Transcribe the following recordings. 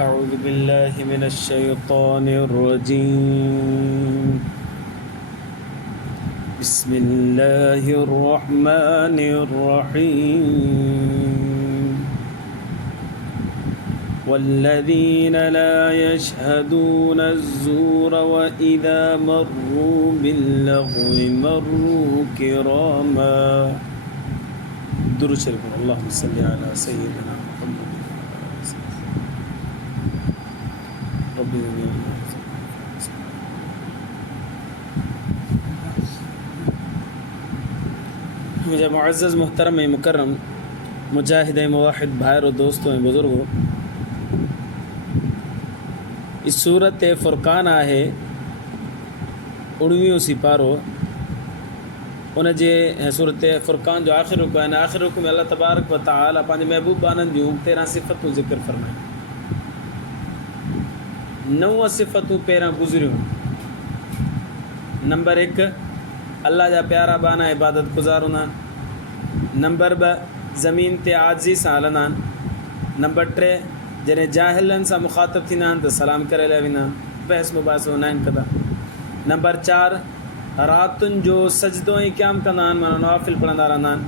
أعوذ بالله من الشيطان الرجيم بسم الله الرحمن الرحيم والذين لا يشهدون الزور وإذا مروا باللغو مروا كراما. درود شريف. اللهم صل على سيدنا محمد. मुझे मुअज़्ज़ज़ मुहतरम मुकर्रम मुजाहिद मुवाहिद भाइर और दोस्तों बुज़ुर्गों, इस सूरत फ़ुरक़ान आहे 19 सिपारो। उन जे सूरत फ़ुरक़ान जो आख़िर रुकू आहे। आख़िर रुकू में अल्लाह तबारक व तआला पंहिंजे महबूब बाननि जूं 13 सिफ़तूं ज़िक्र फ़रमायूं। 9 सिफ़तूं पहिरां गुज़रियूं। नंबर 1, अल्लाह जा प्यारा बाना इबादत गुज़ार हूंदा आहिनि। नंबर 2, ज़मीन ते आजिज़ी सां हलंदा आहिनि। नंबर 3, जॾहिं जाहिलनि सां मुख़ातिब थींदा आहिनि त सलाम करे लाइ वेंदा आहिनि, बहस मुबाहिसो न आहिनि कंदा। नंबर 4, रातुनि जो सजदो ऐं क़याम कंदा आहिनि, माना नवाफ़िल पढ़ंदा रहंदा आहिनि।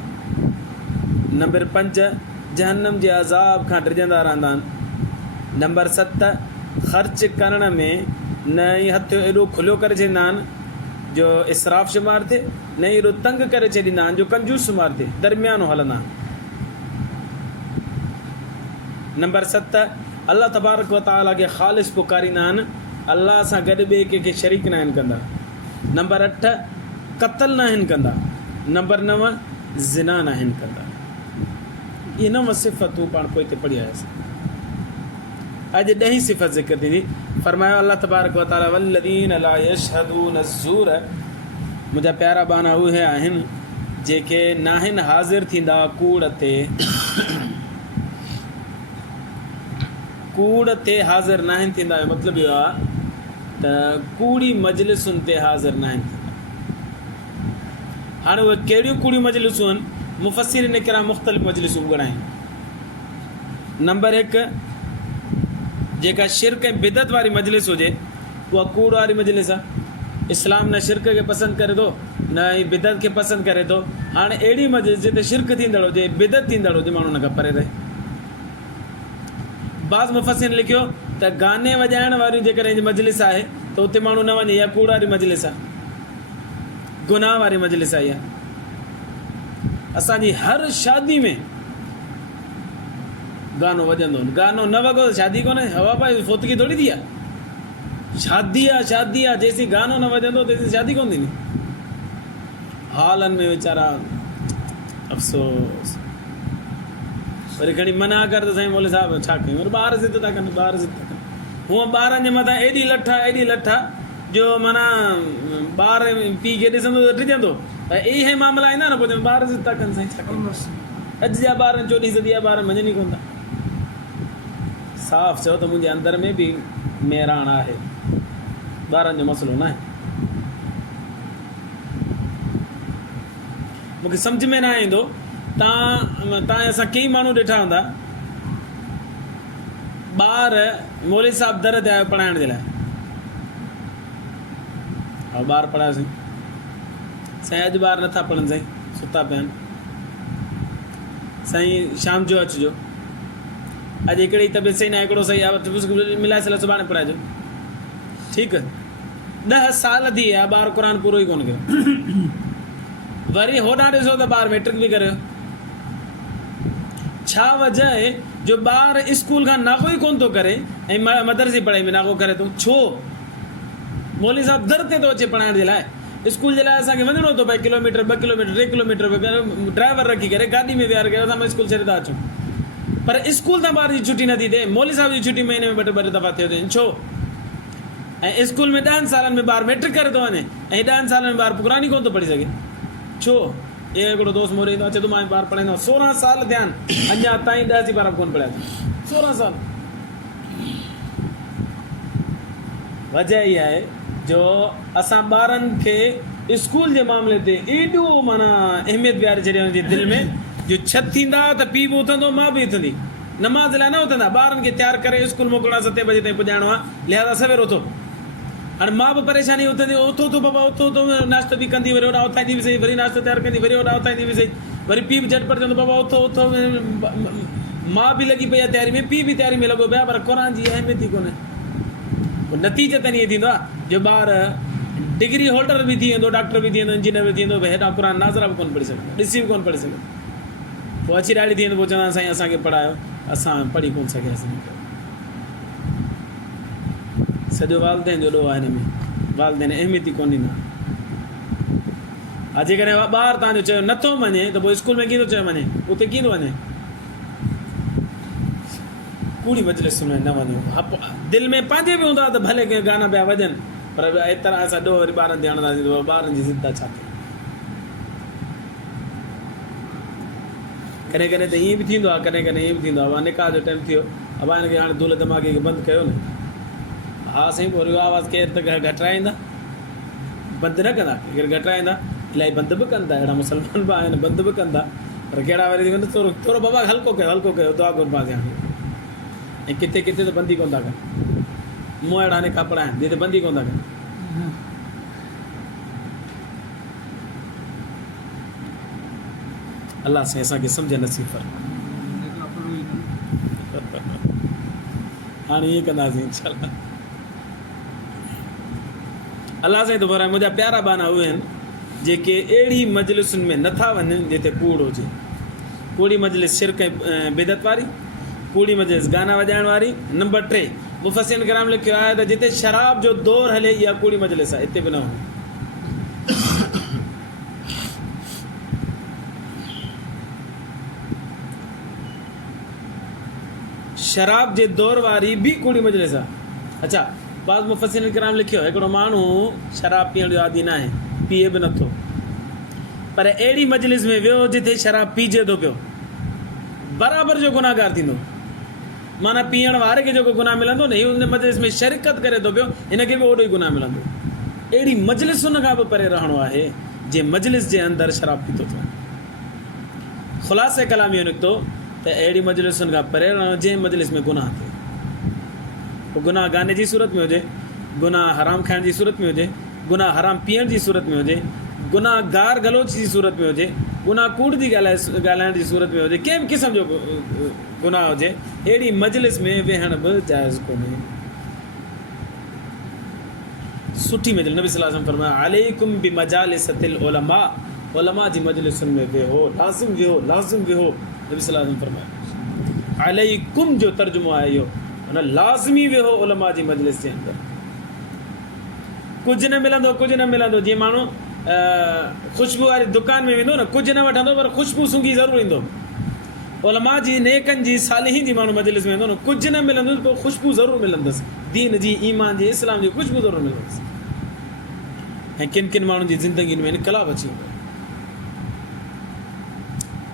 नंबर 5, जहन्नम जे अज़ाब खां डिॼंदा रहंदा आहिनि। नंबर 7, ख़र्च करण में न ई हथ एॾो खुलियो करे छॾींदा आहिनि जो इसराफ़ शुमार थिए, न ई एॾो तंग करे छॾींदा आहिनि जो कंजूस शुमार थिए, दरमियानो हलंदा आहिनि। नंबर 7, अल्लाह तबारक व तआला खे ख़ालिस पुकारींदा आहिनि, अल्लाह सां गॾु ॿिए कंहिंखे शरीक न आहिनि कंदा। नंबर 8, क़त्ल न आहिनि कंदा। नंबर 9, ज़िना न आहिनि कंदा। इहे 9 सिफ़तूं पाण पोइ हिते पढ़ी आयासीं। अॼु 10 सिफ़त ज़िक्र थींदी। फ़रमायो अल्लाह तबारक व तआला वल्लज़ीन ला यशहदून ज़ूर, मुंहिंजा प्यारा बाना उहे आहिनि जेके नाहिनि हाज़िर थींदा कूड़ ते। कूड़ ते हाज़िर नाहिनि थींदा जो मतिलबु इहो आहे त कूड़ी मजलिसुनि ते हाज़िर नाहिनि थींदा। हाणे उहे कहिड़ियूं कूड़ियूं मजलिसूं आहिनि, मुफ़स्सिरीन किराम मुख़्तलिफ़ मजलिसूं ॻणाइनि। नंबर 1, जेका शिरक ऐं बिदत वारी मजलिस हुजे उहा कूड़ वारी मजलिस आहे। इस्लाम न शिरक खे पसंदि करे थो, न ई बिदत खे पसंदि करे थो। हाणे अहिड़ी मजलिस जिते शिरक थींदड़ हुजे, बिदत थींदड़ हुजे, माण्हू हुन खां परे रहे। बाज़ मुफ़स्सिरीन लिखियो त गाने वॼाइण वारियूं जेकॾहिं मजलिस आहे त उते माण्हू न वञे, इहा कूड़ वारी मजलिस आहे, गुनाह वारी मजलिस आहे। इहा असांजी हर शादी में गानो वॼंदो, गानो न वॻो त शादी कोन्हे। हवा पाई फोतकी थोरी थी आहे। शादी आहे, शादी आहे, जेसीं गानो न वॼंदो तेसीं शादी कोन थींदी। हालनि में वीचारा अफ़सोस, वरी खणी मना कर त साईं बोले साहिबु छा कयूं, वरी ॿार ज़िद था कनि, ॿार ज़िद था कनि। हूअं ॿारनि जे मथां एॾी लठा जो माना ॿार पीउ खे ॾिसंदो त टिजंदो। इहे मामला ईंदा न, पोइ ॿार ज़िद था कनि, साईं छा कयूं। अॼु जा ॿार 14 सदी जा ॿार मञनि ई कोन था। साफ़ चयो त मुंहिंजे अंदर में बि मेराण आहे, ॿारनि जो मसइलो न आहे। मूंखे सम्झ में न ईंदो, तव्हां असां कई माण्हू ॾिठा हूंदा, ॿार मौलवी साहिबु दर ते आयो पढ़ाइण जे लाइ, हा ॿार पढ़ायोसीं, साईं अॼु ॿार नथा पढ़नि, साईं सुता पिया आहिनि, साईं शाम जो अचिजो, अॼु हिकिड़ी तबियत सही न आहे, हिकिड़ो सही आहे, मिलाए सलाह सुभाणे पढ़ाइजो। ठीकु आहे, 10 साल थी विया, ॿार क़ुर पूरो ई कोन कयो। वरी होॾां ॾिसो त ॿार मैट्रिक बि करे। छा वजह आहे जो ॿार स्कूल खां नागो ई कोन थो करे ऐं मदरसी पढ़ाई में नागो करे थो? छो? मौलवी साहिबु दर ते थो अचे पढ़ाइण जे लाइ। स्कूल जे लाइ असांखे वञिणो थो पए, किलोमीटर 2 किलोमीटर 3 किलोमीटर ड्राइवर रखी करे गाॾी में विहारे करे असां स्कूल छॾे था अचूं। पर स्कूल तां ॿार जी छुटी नथी थिए। मौलवी साहिब जी छुटी महीने में 2 दफ़ा थिए थी। छो? ऐं स्कूल में 10 सालनि में ॿार मैट्रिक करे थो वञे ऐं 10 सालनि में ॿार क़ुर ई कोन थो पढ़ी सघे। छो? ये हिकिड़ो दोस्त मोरे ईंदो आहे, चए थो मां ॿार पढ़ाईंदो 16 साल थिया आहिनि, अञा ताईं 10 जी बार कोन पढ़िया। 16 साल। वजह इहा आहे जो असां ॿारनि खे स्कूल जे मामले ते एॾो माना अहमियत ॾियारे छॾियो हुनजे दिलि में जो 6 थींदा त पीउ बि उथंदो, मां बि उथंदी। नमाज़ लाइ न उथंदा, ॿारनि खे तयारु करे स्कूल मोकिलणो आहे, 7 बजे ताईं पुॼाइणो आहे, लिहाज़ा सवेर उथो। हाणे मां बि परेशानी उथंदी, उथो थो बाबा उथो थो, नाश्तो बि कंदी, वरी होॾां उथाईंदी बि सही, वरी नाश्तो तयारु कंदी, वरी होॾां उथाईंदी बि सही, वरी पीउ बि झटपट चवंदो बाबा उथो उथो। मां बि लॻी पई आहे तयारी में, पीउ बि तयारी में लॻो पिया, पर क़ुर जी अहमियत ई कोन्हे। नतीजो त ईअं थींदो आहे जो ॿार डिग्री होल्डर बि थी वेंदो, डॉक्टर बि थी वेंदो, इंजीनियर बि थी वेंदो, हेॾां क़ुर नाज़रा बि कोन पढ़ी सघंदो, ॾिसी बि कोन पढ़ी सघंदो। पोइ अची ॾाढी थी वेंदो, पोइ चवंदा साईं असांखे पढ़ायो, असां पढ़ी कोन सघियासीं। सॼो वालदेन जो ॾोह आहे हिन में, वालदेन अहमियत ई कोन ॾींदा। हा जेकॾहिं ॿारु तव्हांजो चयो नथो वञे त पोइ स्कूल में कीअं थो चयो वञे, उते कीअं थो वञे? कूड़ी मजलिस में न वञो। दिलि में पंहिंजे बि हूंदा त भले कंहिं गाना पिया वॼनि, पर एतिरा असां ॾोह वरी ॿारनि ते हणंदासीं, ॿारनि जी ज़िद छा थिए। कॾहिं कॾहिं त ईअं बि थींदो आहे, कॾहिं कॾहिं ईअं बि थींदो आहे, निकाह जो टाइम थियो, अब हिन खे हाणे दूल्हे दिमाग़ खे बंदि कयो न, हा साईं, पोइ वरी आवाज़ु केरु त घटाईंदा, बंदि न कंदा, केरु घटाईंदा, इलाही बंदि बि कंदा, अहिड़ा मुस्लमान बि आहिनि बंदि बि कंदा, पर कहिड़ा वरी थोरो थोरो बाबा हल्को कयो दुआ घुर पासे हाणे। ऐं किथे किथे त बंदी कोन था कनि, मूं अहिड़ा निकाह पढ़ाइनि जिते बंदी कोन था कनि। अलाह साईं असांखे सम्झ नसीब कर। हाणे ईअं कंदासीं इंशाअल्लाह। अलाह साईं तो फरमाए मुंहिंजा प्यारा बाना उहे आहिनि जेके अहिड़ी मजलिसुनि में नथा वञनि जिते कूड़ हुजे। कूड़ी मजलिस शिरक ऐं बिदत वारी, कूड़ी मजलिस गाना वॼाइण वारी। नंबर 3 मुफ़स्सिरीन किराम लिखियो आहे त जिते शराब जो दौर हले इहा कूड़ी मजलिस आहे, हिते बि न वञो। शराब जे दौर वारी बि कूड़ी मजलिस आहे। अच्छा, बाज़ मुफ़स्सिरीन किराम लिखियो हिकिड़ो माण्हू शराब पीअण जो आदी न आहे, पीए बि नथो, पर अहिड़ी मजलिस में वियो जिते शराब पीजे थो पियो, बराबरि जो गुनाहगार थींदो। माना पीअण वारे खे जेको गुनाह मिलंदो न, हीउ हुन मजलिस में शिरकत करे थो पियो, हिनखे बि ओॾो ई गुनाह मिलंदो। अहिड़ी मजलिसुनि खां बि परे रहणो आहे जे मजलिस जे अंदरि शराब पीतो थियो। ख़ुलासे कलाम इहो निकितो त अहिड़ी मजलिसुनि खां परे रहणो जंहिं मजलिस में गुनाह थिए। पोइ गुनाह गाने जी सूरत में हुजे, गुनाह हराम खाइण जी सूरत में हुजे, गुनाह हराम पीअण जी सूरत में हुजे, गुनाह गार गलोच जी सूरत में हुजे, गुनाह कूड़ जी ॻाल्हाइण जी सूरत में हुजे, कंहिं बि क़िस्म जो गुनाह हुजे, अहिड़ी मजलिस में वेहण बि जाइज़ कोन्हे। सुठी मजलिस, नबी सल्लल्लाहु अलैहि वसल्लम फरमाया अलैकुम बिमजालिसिल उलमा, उलमा जी मजलिसुनि में वेहो, लाज़िम वेहो, लाज़िम वेहो। नबी सल्लल्लाहु अलैहि वसल्लम फरमाया अलैकुम जो तर्जुमो आहे इहो, माना लाज़मी वेहो उलमा जी मजलिस जे अंदरि। कुझु न मिलंदो, कुझु न मिलंदो, जीअं माण्हू ख़ुशबू वारी दुकान में वेंदो न, कुझु न वठंदो पर ख़ुशबू सूंघी ज़रूरु ईंदो। उलमा जी, नेकनि जी, सालिहीन जी माण्हू मजलिस में वेंदो न, कुझु न मिलंदुसि पोइ ख़ुशबू ज़रूरु मिलंदसि, दीन जी, ईमान जी, इस्लाम जी ख़ुशबू ज़रूरु मिलंदसि। ऐं किन किन माण्हुनि जी ज़िंदगीनि में इनकलाब अची वेंदो।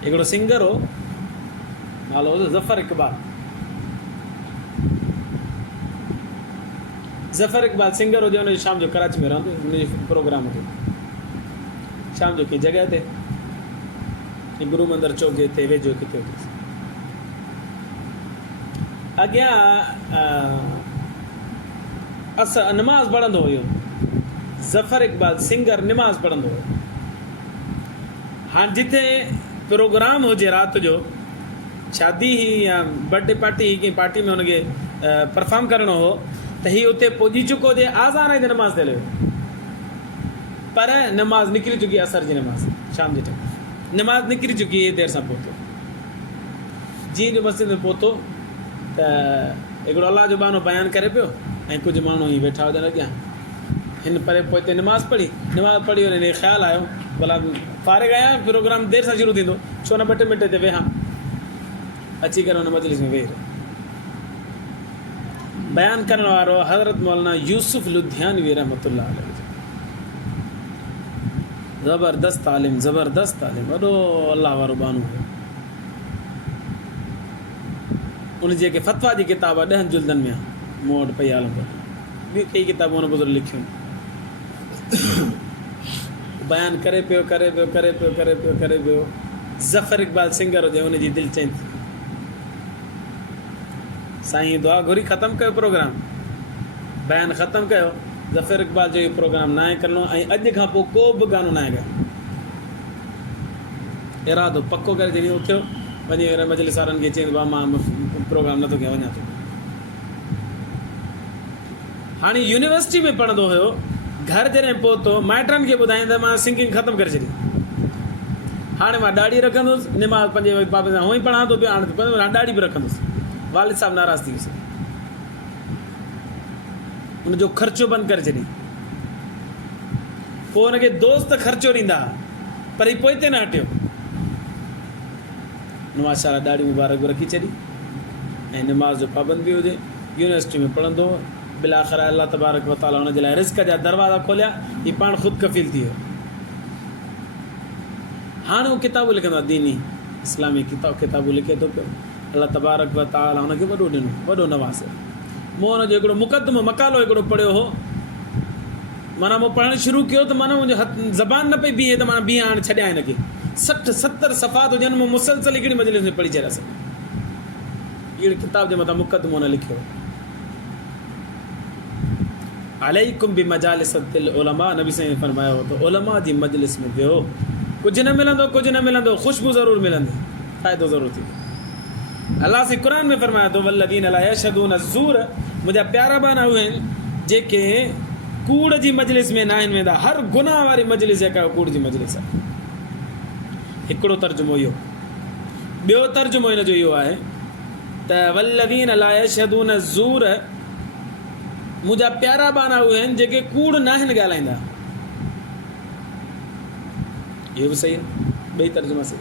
हिकिड़ो सिंगर हो, नालो हो ज़फ़र इक़बाल। ज़फ़र इक़बाल सिंगर हुजे, हुनजो शाम जो कराची में रहंदो, हुनजो प्रोग्राम हुजे शाम जो कंहिं जॻह ते, गुरु मंदर चौक जे हिते वेझो किथे हुजे। अॻियां नमाज़ पढ़ंदो हुयो ज़फ़र इक़बाल सिंगर, नमाज़ पढ़ंदो हुयो। हाणे जिथे प्रोग्राम हुजे राति जो, शादी ही या बर्थडे पार्टी ही, कंहिं पार्टी में हुनखे परफॉर्म करिणो हो, त हीउ उते पुॼी चुको हुजे, आज़ान आहे त नमाज़ ते हलियो, पर नमाज़ निकिरी चुकी आहे, असर जी नमाज़ शाम जे टाइम नमाज़ निकिरी चुकी आहे, देरि सां पहुतो। जीअं जो मस्जिद में पहुतो त हिकिड़ो अलाह जो बहानो बयानु करे पियो, ऐं कुझु माण्हू हीअं वेठा हुजनि अॻियां। हिन परे पोइ हिते नमाज़ पढ़ी वरी हिनखे ख़्यालु आयो भला फारिग आहियां, प्रोग्राम देरि सां शुरू थींदो, छो न 2 मिंट ते वेहां। अची करे हुन मजलिस में वेही रहियो। बयानु करण वारो हज़रत मौलाना यूसुफ लुधियानवी रहमतुल्लाह अलैह। ज़बरदस्त तालिम, ज़बरदस्त तालिम, वॾो अलाह वारो बानो हुयो। उन जेके फ़तवा जी किताब 10 जुल्दनि में आहे, मूं वटि पई हलंदो, ॿियूं कई किताबूं हुन बुज़ुर्ग लिखियूं। बयानु करे पियो ज़फ़र इक़बाल सिंगर हुजे, हुनजी दिलि चेंज थी। साईं दुआ घुरी ख़तमु कयो प्रोग्राम, बयानु ख़तमु कयो। ज़फ़र इक़बाल जो इहो प्रोग्राम न आहे करिणो ऐं अॼु खां पोइ को बि गानो न आहे ॻाइणो। इरादो पको करे जॾहिं उथियो वञी करे मजलिस वारनि खे चईं भाउ मां प्रोग्राम नथो कयां, वञा थो। हाणे यूनिवर्सिटी में पढ़ंदो हुयो, घर जॾहिं पहुतो माइटनि खे ॿुधाईं त मां सिंगिंग ख़तमु करे छॾी, हाणे मां ॾाढी रखंदुसि, निमाज़ पंहिंजे बाबे सां हूअं ई पढ़ां थो पियो, हाणे ॾाढी बि रखंदुसि। वालिद साहिबु नाराज़ थी वियुसि, हुनजो ख़र्चो बंदि करे छॾी। पोइ हुनखे दोस्त ख़र्चो ॾींदा पर ही पोइ हिते न हटियो। माशाअल्लाह ॾाढी मुबारक रखी छॾी ऐं निमाज़ जो पाबंद बि हुजे, यूनिवर्सिटी में पढ़ंदो। बिलाख़िर अल्लाह तबारक व तआला हुनजे लाइ रिस्क जा दरवाज़ा खोलिया, ही पाण ख़ुदि कफ़ील थी वियो। हाणे उहो किताबूं लिखंदो आहे, दीनी इस्लामी किताबूं लिखे थो पियो। अल्लाह तबारक व तआला हुनखे वॾो ॾिनो, वॾो नवाज़। मूं हुनजो हिकिड़ो मुक़दमो मकालो हिकिड़ो पढ़ियो हो, माना मूं पढ़णु शुरू कयो त माना मुंहिंजो ज़बान न पई बीहे त माना बीहे, हाणे छॾियां हिनखे। 60-70 सफ़ात हुजनि, मूं मुसलसल हिकिड़ी मजलिस में पढ़ी छॾियासीं। अहिड़ी किताब जे मथां मुक़दमो हुन लिखियो, अलैकुम बि मजालिसिल उलमा। नबी साईं फरमायो हो त उलमा जी मजलिस में वियो, कुझु न मिलंदो, कुझु न मिलंदो, ख़ुशबू ज़रूरु मिलंदी, फ़ाइदो ज़रूरु थींदो। अलाह से क़ुरान में फरमाया थो वल्लज़ीन ला यशहदून ज़ूर, मुंहिंजा प्यारा बाना उहे आहिनि जेके कूड़ जी मजलिस में न आहिनि वेंदा। हर गुनाह वारी मजलिस जेका कूड़ जी मजलिस आहे। हिकिड़ो तर्जुमो इहो। ॿियो तर्जुमो हिन जो इहो आहे त वल्लज़ीन ला यशहदून ज़ूर, मुंहिंजा प्यारा बाना उहे आहिनि जेके कूड़ न आहिनि ॻाल्हाईंदा। इहो बि सही आहे, ॿई तर्जुमा सही।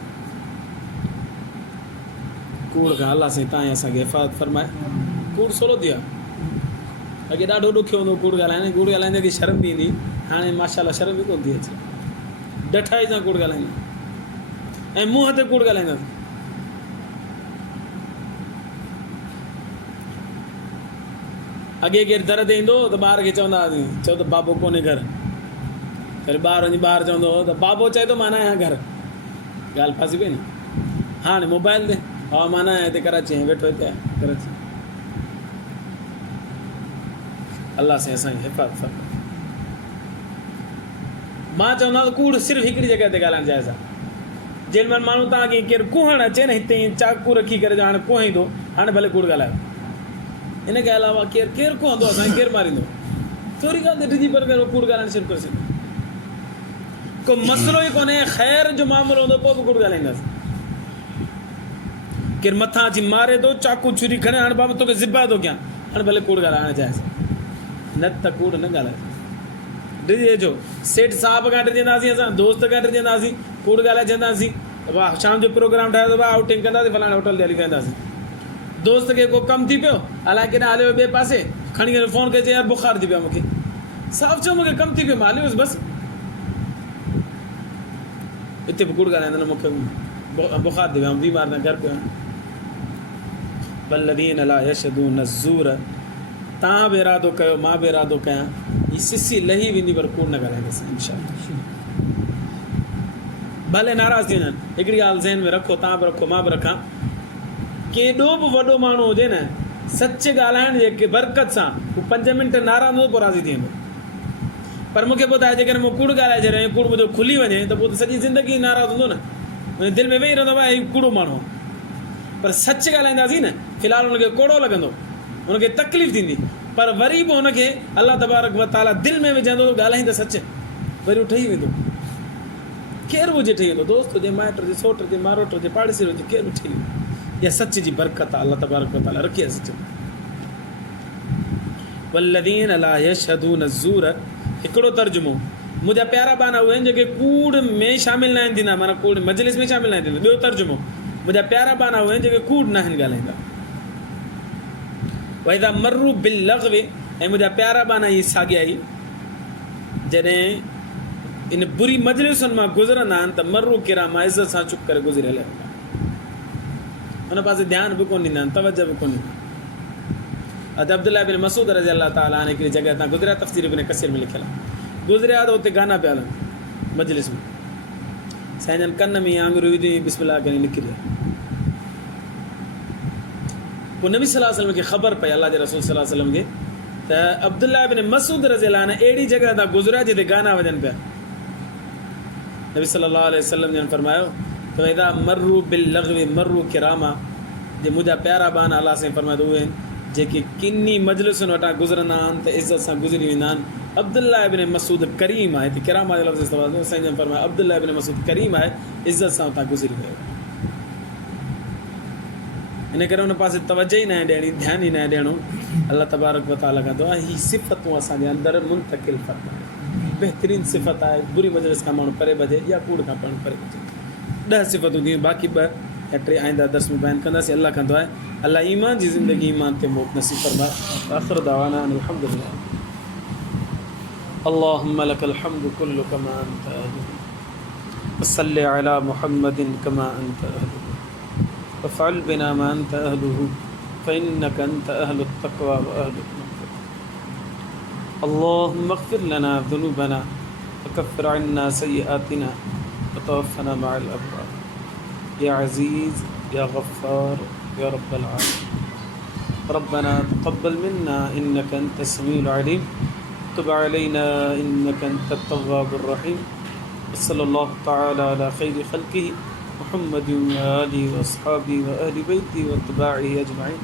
कूड़ खां अलाह साईं तव्हां असांखे हिफ़ाज़त फरमाए। कूड़ सवलो थी आहे, अॻे ॾाढो ॾुखियो हूंदो कूड़ ॻाल्हाइण, कूड़ ॻाल्हाईंदे की शर्म बि ईंदी, हाणे माशाअल्लाह शर्म बि कोन थी अचे, डठाई सां कूड़ ॻाल्हाईंदा ऐं मुंहं ते कूड़ ॻाल्हाईंदासीं। अॻे केरु दर ते ईंदो त ॿार खे चवंदा हुआसीं, चओ त बाबो कोन्हे घर, वरी ॿार वञी ॿाहिरि चवंदो हो त बाबो चए थो मां न आहियां घर, ॻाल्हि फासी पई न। हाणे मोबाइल ते हा मां न आहियां हिते कराची, वेठो हिते आहे कराची। अलाह साईं असांजी हिफ़ाज़त फरमाए। मां चवंदो आहियां कूड़ सिर्फ़ु हिकिड़ी जॻह ते ॻाल्हाइणु जाइज़ आहे, जेॾी महिल माण्हू तव्हांखे केरु कुहण अचे न, हिते चाकू रखी करे हाणे कुहईंदो, हाणे भले कूड़ ॻाल्हायो। हिनखे अलावा केरु कुहंदो, असांखे केरु मारींदो? थोरी ॻाल्हि ते डिॼी पर करे कूड़ ॻाल्हाइणु शुरू करे छॾियो। को मसइलो ई कोन्हे, ख़ैर जो मामलो हूंदो पोइ बि कूड़ ॻाल्हाईंदासीं। केरु मथां अची मारे थो, चाकू छुरी खणे, हाणे बाबा तोखे ज़िबा थो कयां, हाणे भले कूड़ ॻाल्हाइणु जाइज़, न त कूड़ न ॻाल्हाए। डिॼे जो सेठ साहिब खां डिॼंदासीं, असां दोस्त खां डिॼंदासीं, कूड़ ॻाल्हाए चवंदासीं वाह शाम जो प्रोग्राम ठाहियो त वाह आउटिंग कंदासीं, फलाणे होटल ते हली वेंदासीं। दोस्त खे को कमु थी पियो, अलाए केॾांहुं हलियो ॿिए पासे, खणी करे फ़ोन करे चई यार बुखार थी पियो मूंखे, साफ़ चओ मूंखे कमु थी पियो, मां हलियोसि बसि। हिते बि कूड़ ॻाल्हाईंदा, मूंखे बुखार थी वियो, बीमार न घर पियो आहियां। वल्लज़ीन ला यशहदून ज़ूर, तव्हां बि इरादो कयो, मां बि इरादो कयां, हीअ सिसी लही वेंदी पर कूड़ न ॻाल्हाईंदासीं इंशाअल्लाह। भले नाराज़ थी वञनि, हिकिड़ी ॻाल्हि ज़हन में रखो, तव्हां बि रखो, मां बि रखां, केॾो बि वॾो माण्हू हुजे न, सच ॻाल्हाइण जे बरकत सां हू 5 मिंट नाराज़ हूंदो पोइ राज़ी थी वेंदो। पर मूंखे ॿुधाए जेकॾहिं मूं कूड़ ॻाल्हाए छॾियां, कूड़ मुंहिंजो खुली वञे त पोइ त सॼी ज़िंदगी नाराज़ हूंदो न, मुंहिंजे दिलि में वेही रहंदो आहे हीउ कूड़ो माण्हू। पर सच ॻाल्हाईंदासीं न, फ़िलहालु हुनखे कोड़ो लॻंदो, हुनखे तकलीफ़ थींदी, पर वरी बि हुनखे अलाह तबारक व तआला दिलि में विझंदो, ॻाल्हाईंदा सच, वरी उहो ठही वेंदो। केरु हुजे ठही वेंदो, दोस्त हुजे, माइट हुजे, सौट हुजे, मारोट हुजे, पाड़ेसी हुजे, केरु बि ठही वेंदो। इहा सच जी बरकत आहे, अलाह तबारक व तआला रखी आहे सच। वल्लज़ीन ला यशहदून ज़ूर, हिकिड़ो तर्जुमो, मुंहिंजा प्यारा बाना उहे आहिनि जेके कूड़ में शामिल न आहिनि थींदा, माना कूड़ मजलिस में शामिल न आहिनि थींदा। ॿियो तर्जुमो, मुंहिंजा प्यारा बाना उहे आहिनि जेके कूड़ न आहिनि ॻाल्हाईंदा। वइज़ा मर्रू बिल लग़्व, ऐं मुंहिंजा प्यारा बाना ई साॻियाई, जॾहिं इन बुरी मजलिसुनि मां गुज़रंदा आहिनि त मर्रू किराम, इज़त सां चुप करे गुज़रे हलिया वेंदा, हुन पासे ध्यानु बि कोन ॾींदा आहिनि, तवजो बि कोन ॾींदा आहिनि। अब्दुल्लाह बिन मसूद रज़ी अल्लाह ताला हाणे हिकिड़ी जॻह तां गुज़रिया, तफ़सीर इब्न कसीर में लिखियलु आहे, गुज़रिया त हुते गाना पिया हलनि मजलिस में, साईं जन कन में आङुरियूं विधी, बिस्मिल्लाह करे निकिरी। पोइ नबी सल्लल्लाहु अलैहि वसल्लम खे ख़बर पई अल्लाह जे रसूल सल्लल्लाहु अलैहि वसल्लम खे त अब्दुल्लाह इब्न मसूद रज़ियल्लाहु अन्हु अहिड़ी जॻह तां गुज़रिया जिते गाना वॼनि पिया। नबी सल्लल्लाहु अलैहि वसल्लम जन फरमायो त इदा मर्रू बिल लग़वी मर्रू किरामा, जे मुंहिंजा प्यारा बाना अलाह साईं फरमायो उहे आहिनि जेके किनी मजलिसुनि वटां गुज़रंदा आहिनि त इज़त सां गुज़री वेंदा आहिनि। अब्दुल्लाह इब्न मसूद करीम आहे, हिते किरामा जो लफ़्ज़ इस्तेमालु साईं जन फरमायो अब्दुल्लाह इब्न मसूद करीम आहे, इज़त सां उतां गुज़री वियो। इन करे उन पासे तवजह ई न आहे ॾियणी, ध्यानु ई न आहे ॾियणो। अल्लाह तबारक व तआला खां दुआ ही सिफ़तूं असांजे अंदरि मुंतकिल फरमाए। बहितरीनु सिफ़त आहे बुरी मजलिस खां माण्हू परे भॼे या कूड़ खां पाण परे भॼे। 10 सिफ़तूं थियूं, बाक़ी 2 या 3 आईंदा दर्स में बयानु कंदासीं। अल्लाह खां दुआ आहे अल्लाह ईमान जी ज़िंदगी ईमान ते मौत नसीब फरमाए। आख़िर दावाना अल्हम्दुलिल्लाह। अल्लाहुम्मा लकल हम्दु कुल्लु कमा अंत अहलुहु वसल्लि अला मुहम्मदिन कमा अंत अहलुहु वफ़अल बिना मा अंत अहलुहु फ़इन्नका अंत अहलुत तक़वा व अहलुल मग़फ़िरह। अल्लाहुम्मा इग़फ़िर लना ज़ुनूबना वकफ़िर अन्ना सय्यिआतिना वतवफ़्फ़ना मअल अबरार या अज़ीज़ या गफ़्फ़ार या रब्बल आलमीन। रब्बना तक़ब्बल मिन्ना इन्नका अंतस समीउल अलीम तुब अलैना इन्नका अंतत तव्वाबुर रहीम। सल्लल्लाहु तआला अला खैरि खल्क़िही मुहम्मदिन व आलिहि व अस्हाबिही व अहलि बैतिही व अत्बाइही अजमईन।